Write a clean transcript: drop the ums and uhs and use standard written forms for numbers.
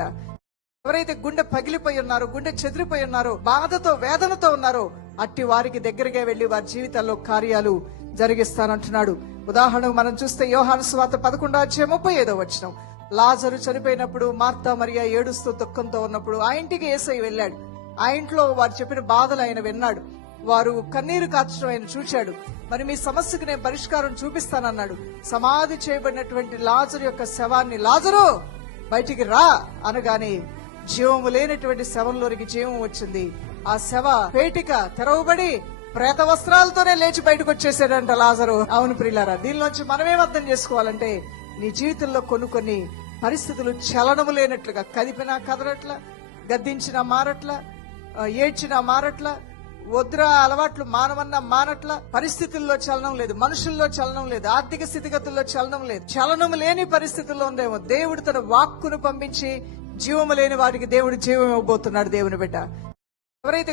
ఎవరైతే గుండె పగిలిపోయి ఉన్నారో, గుండె చెదిరిపోయి ఉన్నారో, బాధతో వేదనతో ఉన్నారో అట్టి వారికి దగ్గరగా వెళ్లి వారి జీవితాల్లో కార్యాలు జరిగిస్తానంటున్నాడు. ఉదాహరణకు మనం చూస్తే యోహాను సువార్త 11:35 లాజరు చనిపోయినప్పుడు మార్తా మరియా ఏడుస్తూ దుఃఖంతో ఉన్నప్పుడు ఆ ఇంటికి యేసయ్య వెళ్ళాడు. ఆ ఇంట్లో వారు చెప్పిన బాధలు ఆయన విన్నాడు. వారు కన్నీరు కార్చడం ఆయన చూశాడు. మరి మీ సమస్యకు నేను పరిష్కారం చూపిస్తానన్నాడు. సమాధి చేయబడినటువంటి లాజరు యొక్క శవాన్ని, లాజరు బయటికి రా అనగానే జీవము లేనటువంటి శవంలోనికి జీవం వచ్చింది. ఆ శవ పేటిక తెరవబడి ప్రేత వస్త్రాలతోనే లేచి బయటకు వచ్చేసాడంట లాజరు. అవును ప్రియులారా, దీనిలోంచి మనమేం అర్థం చేసుకోవాలంటే, నీ జీవితంలో కొన్ని పరిస్థితులు చలనము లేనట్లుగా, కదిపినా కదలట్ల, గద్దించినా మారట్ల, ఏడ్చినా మారట్ల, వద్రా అలవాట్లు మానవన్నా మానట్ల, పరిస్థితుల్లో చలనం లేదు, మనుషుల్లో చలనం లేదు, ఆర్థిక స్థితిగతుల్లో చలనం లేదు. చలనం లేని పరిస్థితుల్లో ఉందేమో దేవుడు తన వాక్కును పంపించి జీవము లేని వారికి దేవుడు జీవం ఇవ్వబోతున్నాడు. దేవుని బిడ్డ ఎవరైతే